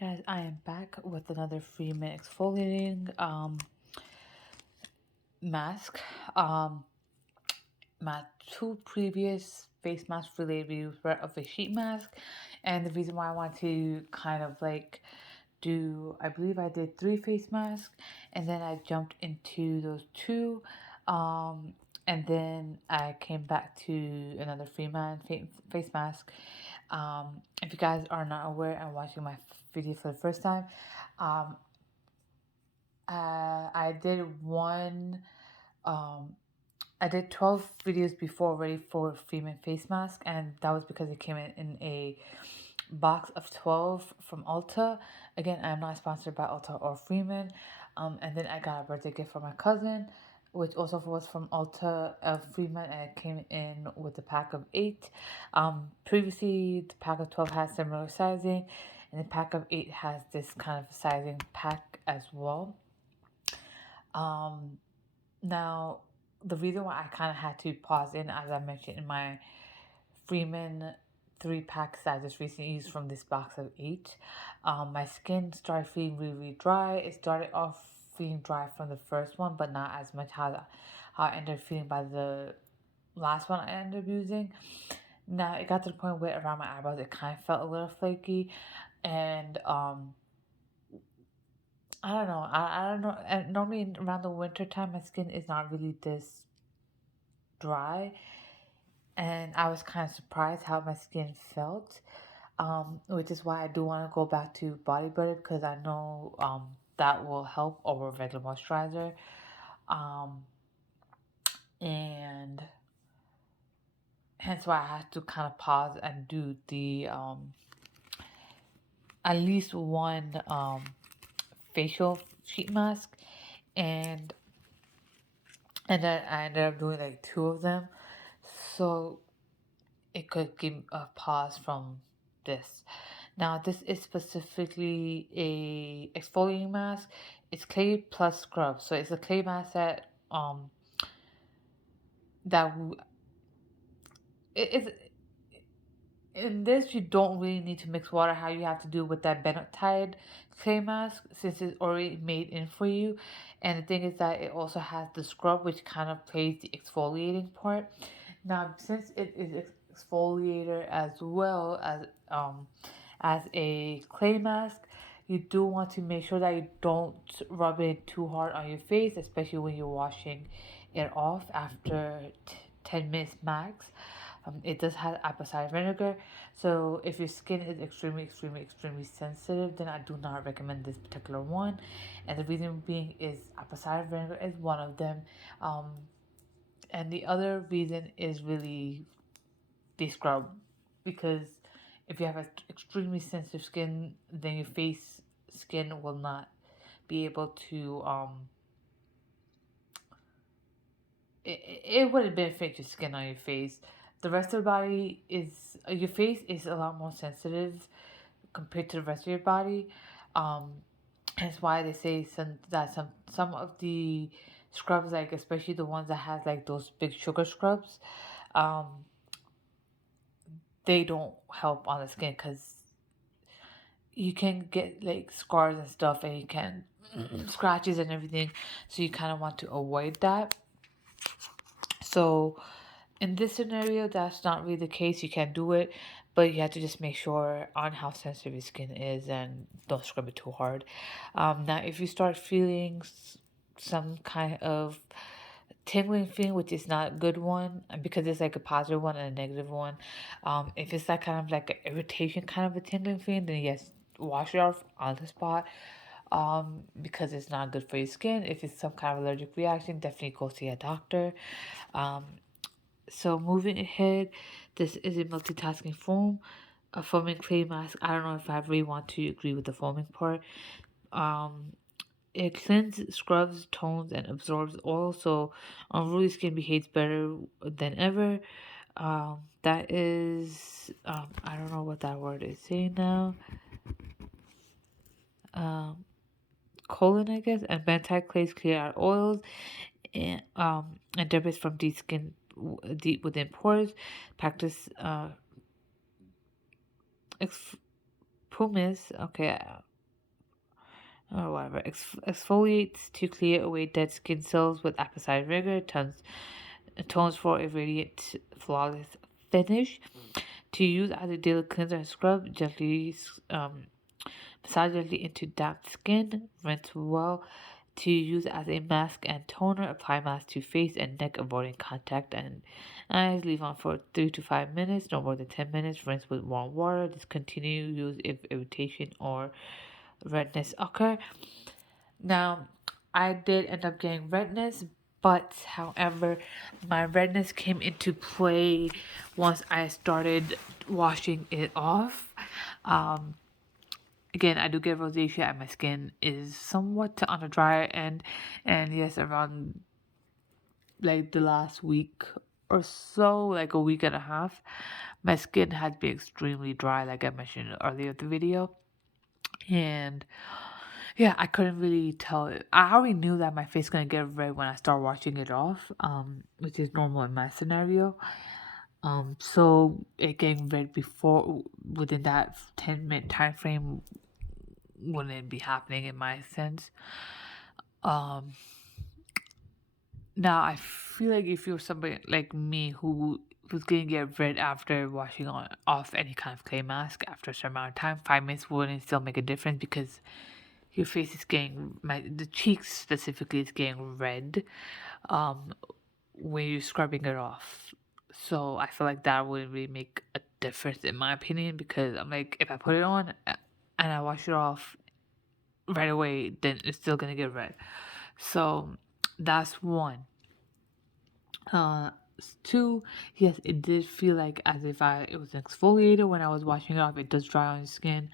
Guys, I am back with another Freeman Exfoliating mask. Um my two previous face mask related reviews were of a sheet mask, and the reason why I want to kind of like do, I believe I did 3 face masks, and then I jumped into those two, and then I came back to another face mask. If you guys are not aware and watching my video for the first time, um, I did one. Um, I did 12 videos before already for Freeman face mask, and that was because it came in a box of 12 from Ulta. Again, I'm not sponsored by Ulta or Freeman. And then I got a birthday gift for my cousin, which also was from Ulta of Freeman, and it came in with a pack of 8. Previously, the pack of 12 had similar sizing, and the pack of 8 has this kind of sizing pack as well. Now, the reason why I kind of had to pause in, as I mentioned in my Freeman 3 packs that I just recently used from this box of 8, my skin started feeling really dry. It started off feeling dry from the first one, but not as much how I ended up feeling by the last one I ended up using. Now, it got to the point where around my eyebrows it kind of felt a little flaky, and I don't know. I don't know. And normally around the winter time, my skin is not really this dry, and I was kind of surprised how my skin felt. Which is why I do want to go back to body butter, because I know that will help over regular moisturizer. Um, and hence why I had to kind of pause and do the at least one facial sheet mask, and then I ended up doing like 2 of them, so it could give a pause from this. Now, this is specifically a exfoliating mask. It's clay plus scrub, so it's a clay mask that that w- it is. In this, you don't really need to mix water how you have to do with that Benotide clay mask, since it's already made in for you. And the thing is that it also has the scrub, which kind of plays the exfoliating part. Now, since it is exfoliator as well as a clay mask, you do want to make sure that you don't rub it too hard on your face, especially when you're washing it off after 10 minutes max. It does have apple cider vinegar, so if your skin is extremely sensitive, then I do not recommend this particular one. And the reason being is apple cider vinegar is one of them, and the other reason is really the scrub, because if you have extremely sensitive skin, then your face skin will not be able to it wouldn't benefit your skin on your face. The rest of the body is your face is a lot more sensitive compared to the rest of your body. Um, that's why they say some of the scrubs, like especially the ones that has like those big sugar scrubs, um, they don't help on the skin, because you can get like scars and stuff, and you can scratches and everything. So you kind of want to avoid that. So in this scenario, that's not really the case. You can do it, but you have to just make sure on how sensitive your skin is and don't scrub it too hard. Now, if you start feeling some kind of tingling feeling, which is not a good one, and because it's like a positive one and a negative one, if it's that kind of like an irritation kind of a tingling feeling, then yes, wash it off on the spot, because it's not good for your skin. If it's some kind of allergic reaction, definitely go see a doctor. Um, so moving ahead, this is a multitasking foam, a foaming clay mask. I don't know if I really want to agree with the foaming part. Um, it cleanses, scrubs, tones, and absorbs oil, so unruly skin behaves better than ever. That is, I don't know what that word is saying now. Um, colon, I guess, and Bentai clays clear out oils and debris from deep within pores. Practice pumice. Okay, or whatever. Exfoliates to clear away dead skin cells with apple cider vinegar. Tones for a radiant, flawless finish. To use as a daily cleanser and scrub, gently massage gently into damp skin. Rinse well. To use as a mask and toner, apply mask to face and neck, avoiding contact and eyes. Leave on for 3 to 5 minutes, no more than 10 minutes. Rinse with warm water. Discontinue use if irritation or redness occur. Now, I did end up getting redness, but however, my redness came into play once I started washing it off. Um, Again, I do get rosacea and my skin is somewhat on the drier end, and yes, around like the last week or so, like a week and a half, my skin has been extremely dry, like I mentioned earlier in the video. And yeah, I couldn't really tell. I already knew that my face gonna get red when I start washing it off, which is normal in my scenario. So it getting red before within that 10-minute time frame wouldn't be happening in my sense. Um, Now I feel like if you're somebody like me who was gonna get red after washing off any kind of clay mask after a certain amount of time, 5 minutes wouldn't still make a difference because your face is getting the cheeks specifically is getting red um when you're scrubbing it off. So I feel like that wouldn't really make a difference in my opinion, because I'm like, if I put it on and I wash it off right away, then it's still gonna get red. So that's one. Uh, Two, yes, it did feel like as if it was an exfoliator when I was washing it off. It does dry on your skin.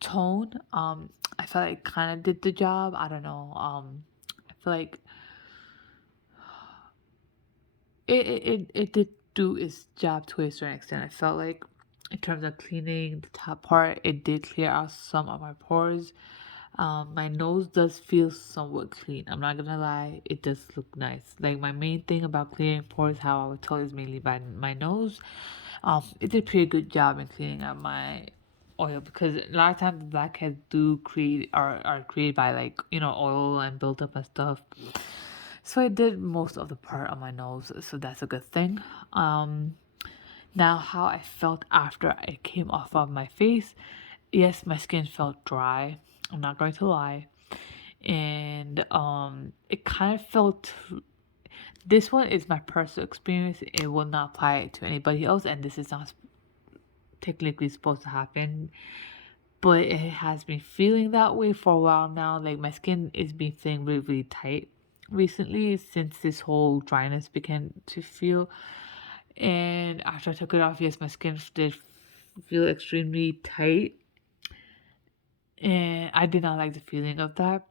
Tone, I felt like it kind of did the job. I don't know. I feel like it did do its job to a certain extent. I felt like in terms of cleaning the top part, it did clear out some of my pores. My nose does feel somewhat clean. I'm not gonna lie, it does look nice. Like my main thing about clearing pores, how I would tell, is mainly by my nose. It did a pretty good job in cleaning out my oil, because a lot of times blackheads do create are created by, like, oil and buildup and stuff. So I did most of the part on my nose, so that's a good thing. Now how I felt after it came off of my face, yes, my skin felt dry. I'm not going to lie. And it kind of felt, this one is my personal experience. It will not apply to anybody else, and this is not technically supposed to happen. But it has been feeling that way for a while now. Like my skin is been feeling really, really tight recently since this whole dryness began to feel. And after I took it off, yes, my skin did feel extremely tight, and I did not like the feeling of that.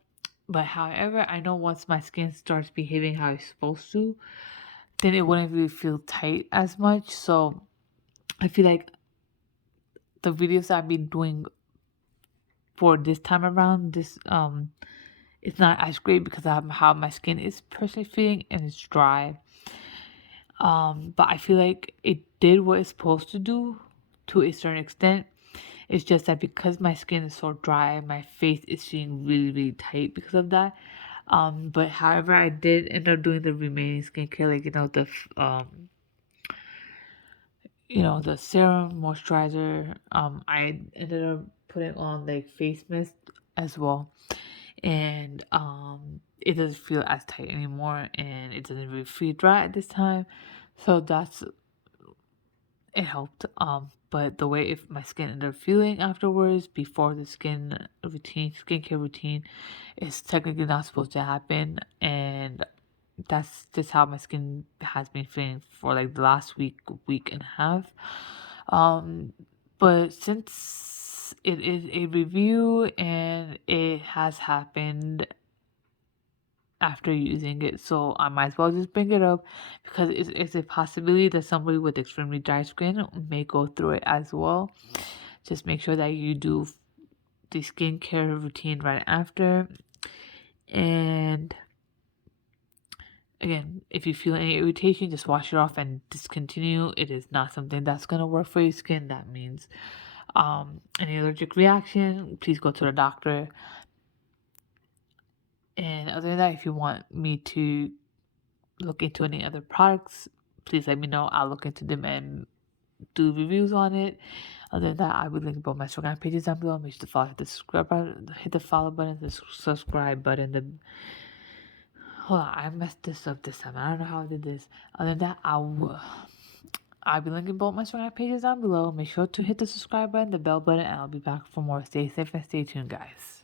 But however, I know once my skin starts behaving how it's supposed to, then it wouldn't really feel tight as much. So I feel like the videos I've been doing for this time around, this it's not as great because of how my skin is personally feeling and it's dry. But I feel like it did what it's supposed to do to a certain extent. It's just that because my skin is so dry, my face is feeling really, really tight because of that. But however, I did end up doing the remaining skincare, like the serum, moisturizer. I ended up putting on like face mist as well, and it doesn't feel as tight anymore, and it doesn't really feel dry at this time. So it helped. But the way if my skin ended up feeling afterwards, before the skincare routine, is technically not supposed to happen, and that's just how my skin has been feeling for like the last week and a half. But since it is a review and it has happened after using it, so I might as well just bring it up, because it's a possibility that somebody with extremely dry skin may go through it as well. Just make sure that you do the skincare routine right after. And again, if you feel any irritation, just wash it off and discontinue. It is not something that's going to work for your skin. That means any allergic reaction, please go to the doctor. And other than that, if you want me to look into any other products, please let me know. I'll look into them and do reviews on it. Other than that, I will link both my Instagram pages down below. Make sure to follow, hit the follow button, the subscribe button. Hold on, I messed this up this time. I don't know how I did this. Other than that, I'll be linking both my Instagram pages down below. Make sure to hit the subscribe button, the bell button, and I'll be back for more. Stay safe and stay tuned, guys.